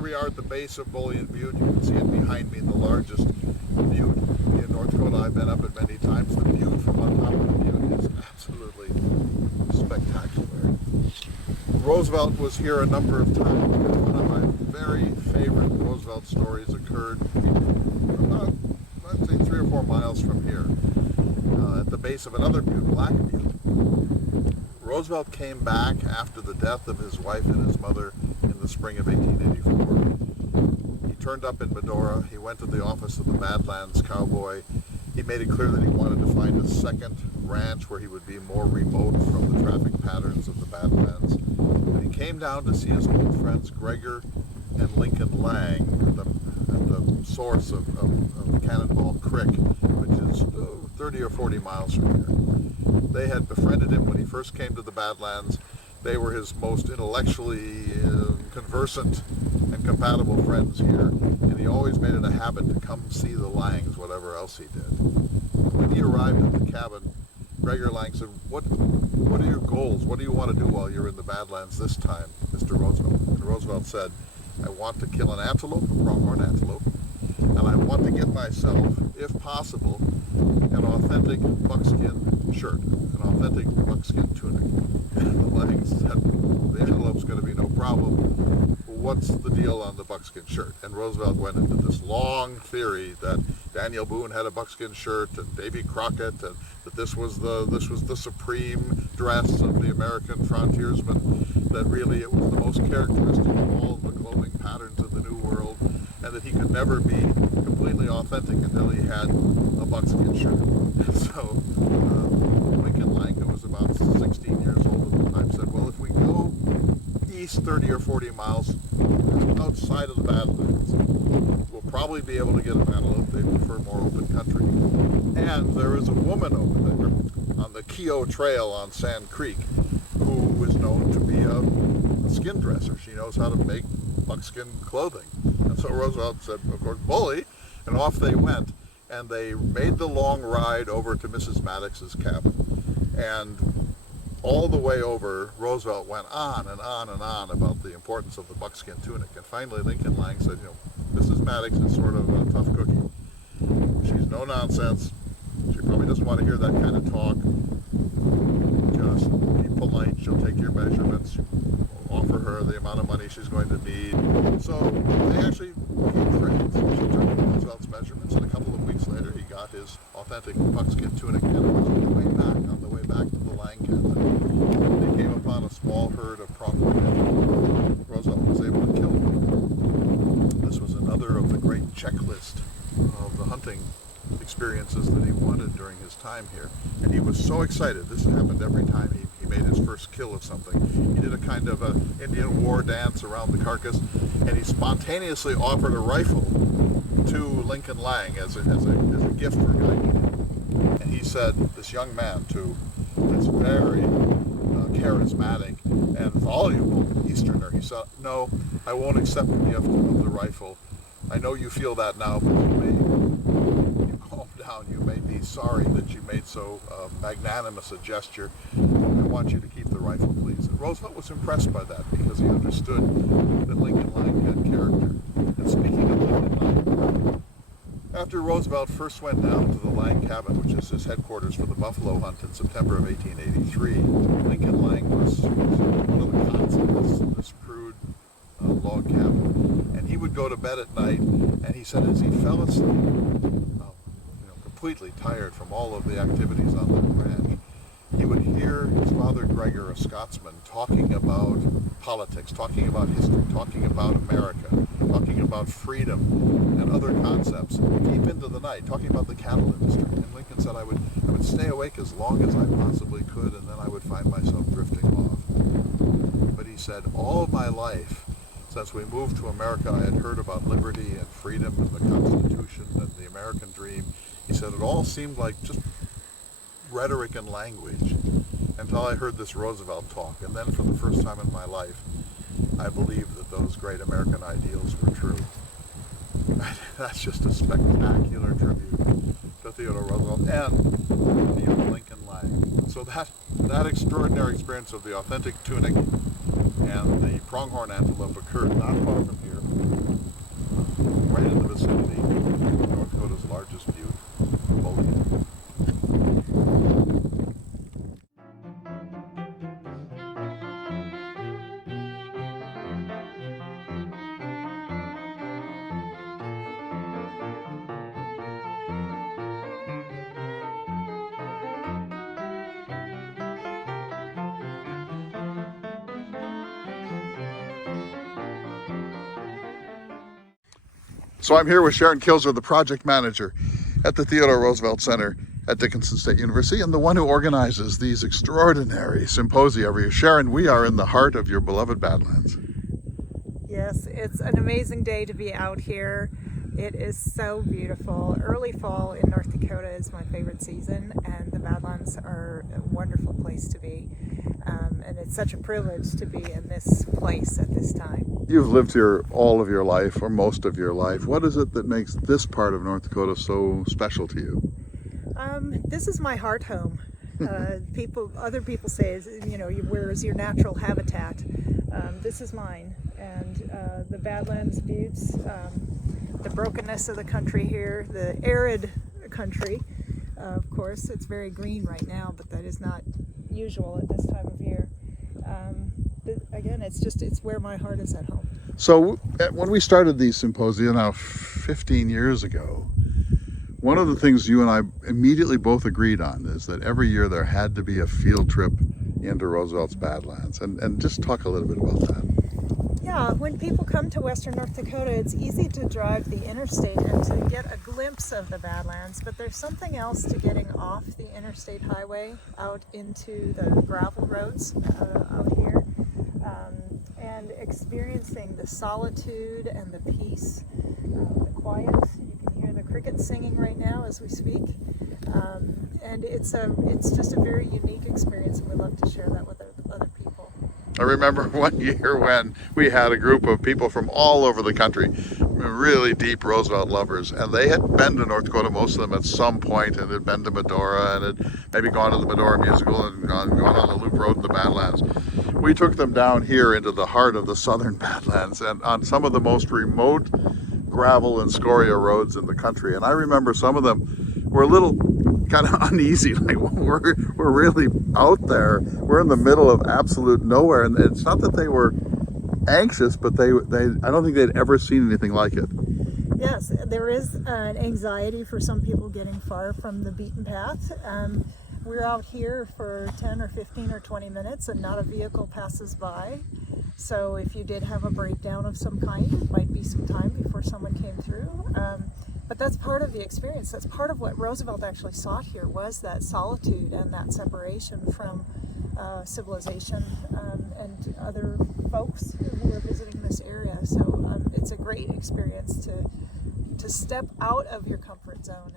here we are at the base of Bullion Butte. You can see it behind me, the largest butte in North Dakota. I've been up it many times. The view from on top of the butte is absolutely spectacular. Roosevelt was here a number of times. One of my very favorite Roosevelt stories occurred about, I'd say, 3 or 4 miles from here, at the base of another butte, Black Butte. Roosevelt came back after the death of his wife and his mother in the spring of 1884. He turned up in Medora. He went to the office of the Badlands cowboy. He made it clear that he wanted to find a second ranch where he would be more remote from the traffic patterns of the Badlands. And he came down to see his old friends Gregor and Lincoln Lang at the source of Cannonball Creek, which is 30 or 40 miles from here. They had befriended him when he first came to the Badlands. They were his most intellectually conversant and compatible friends here, and he always made it a habit to come see the Langs, whatever else he did. When he arrived at the cabin, Gregor Lang said, what are your goals? What do you want to do while you're in the Badlands this time, Mr. Roosevelt? And Roosevelt said, I want to kill an antelope, a pronghorn antelope, and I want to get myself, if possible, an authentic buckskin shirt, an authentic buckskin tunic. And the Langs said, the antelope's going to be no problem. What's the deal on the buckskin shirt? And Roosevelt went into this long theory that Daniel Boone had a buckskin shirt, and Davy Crockett, and that this was the supreme dress of the American frontiersman, that really it was the most characteristic of all of the clothing patterns of the New World, and that he could never be completely authentic until he had a buckskin shirt. And so Lincoln Lang, who was about 16 years old at the time, said, well, if we go east 30 or 40 miles outside of the Badlands, we'll probably be able to get an antelope. They prefer more open country. And there is a woman over there on the Keogh Trail on Sand Creek who is known to be a skin dresser. She knows how to make buckskin clothing. And so Roosevelt said, of course, bully, and off they went. And they made the long ride over to Mrs. Maddox's cabin. And all the way over, Roosevelt went on and on and on about the importance of the buckskin tunic. And finally, Lincoln Lang said, Mrs. Maddox is sort of a tough cookie. She's no nonsense. She probably doesn't want to hear that kind of talk. Just be polite. She'll take your measurements. Offer her the amount of money she's going to need. So they actually became friends. She took Roosevelt's measurements, and a couple of weeks later he got his authentic buckskin tunic, and it was on the way back to the Lang cabin. They came upon a small herd of pronghorn antelope. Roosevelt was able to kill them. This was another of the great checklist of the hunting experiences that he wanted during his time here. And he was so excited. This happened every time he made his first kill of something. He did a kind of an Indian war dance around the carcass, and he spontaneously offered a rifle to Lincoln Lang as a gift for guiding him. And he said, this young man, to this very charismatic and voluble Easterner, he said, no, I won't accept the gift of the rifle. I know you feel that now, but you calm down. You may be sorry that you made so magnanimous a gesture. I want you to keep the rifle, please. And Roosevelt was impressed by that because he understood that Lincoln Lang had character. And speaking of Lincoln Lang, after Roosevelt first went down to the Lang cabin, which is his headquarters for the buffalo hunt in September of 1883, Lincoln Lang was one of the cots in this crude log cabin. And he would go to bed at night, and he said as he fell asleep, completely tired from all of the activities on the ranch, he would hear his father Gregor, a Scotsman, talking about politics, talking about history, talking about America, talking about freedom and other concepts deep into the night, talking about the cattle industry. And Lincoln said, I would stay awake as long as I possibly could, and then I would find myself drifting off. But he said, all of my life, since we moved to America, I had heard about liberty and freedom and the Constitution and the American dream. He said it all seemed like just rhetoric and language until I heard this Roosevelt talk. And then for the first time in my life, I believed that those great American ideals were true. That's just a spectacular tribute to Theodore Roosevelt and to young Lincoln Lang. So that extraordinary experience of the authentic tunic and the pronghorn antelope occurred not far from here. right in the vicinity of North Dakota's largest butte, Bullion. So I'm here with Sharon Kilzer, the project manager at the Theodore Roosevelt Center at Jenkinson State University, and the one who organizes these extraordinary symposia every year. Sharon, we are in the heart of your beloved Badlands. Yes, it's an amazing day to be out here. It is so beautiful. Early fall in North Dakota is my favorite season, and the Badlands are a wonderful place to be. And it's such a privilege to be in this place at this time. You've lived here all of your life, or most of your life. What is it that makes this part of North Dakota so special to you? This is my heart home. Other people say, you know, where is your natural habitat? This is mine, and the Badlands, Buttes, the brokenness of the country here, the arid country. Of course, it's very green right now, but that is not usual at this time of year. Again, it's where my heart is at home. So when we started these symposia now 15 years ago, one of the things you and I immediately both agreed on is that every year there had to be a field trip into Roosevelt's Badlands. And just talk a little bit about that. Yeah, when people come to Western North Dakota, it's easy to drive the interstate and to get a glimpse of the Badlands, but there's something else to getting off the interstate highway out into the gravel roads out here, and experiencing the solitude and the peace, the quiet. You can hear the crickets singing right now as we speak, and it's just a very unique experience, and we love to share that with other people. I remember one year when we had a group of people from all over the country, really deep Roosevelt lovers, and they had been to North Dakota, most of them at some point, and had been to Medora, and had maybe gone to the Medora Musical and gone on the Loop Road in the Badlands. We took them down here into the heart of the southern Badlands and on some of the most remote gravel and scoria roads in the country. And I remember some of them were a little kind of uneasy, like we're really out there. We're in the middle of absolute nowhere, and it's not that they were anxious, but they I don't think they'd ever seen anything like it. Yes, there is an anxiety for some people getting far from the beaten path. We're out here for 10 or 15 or 20 minutes and not a vehicle passes by. So if you did have a breakdown of some kind, it might be some time before someone came through. But that's part of the experience. That's part of what Roosevelt actually sought here, was that solitude and that separation from civilization and other folks who were visiting this area. So it's a great experience to step out of your comfort zone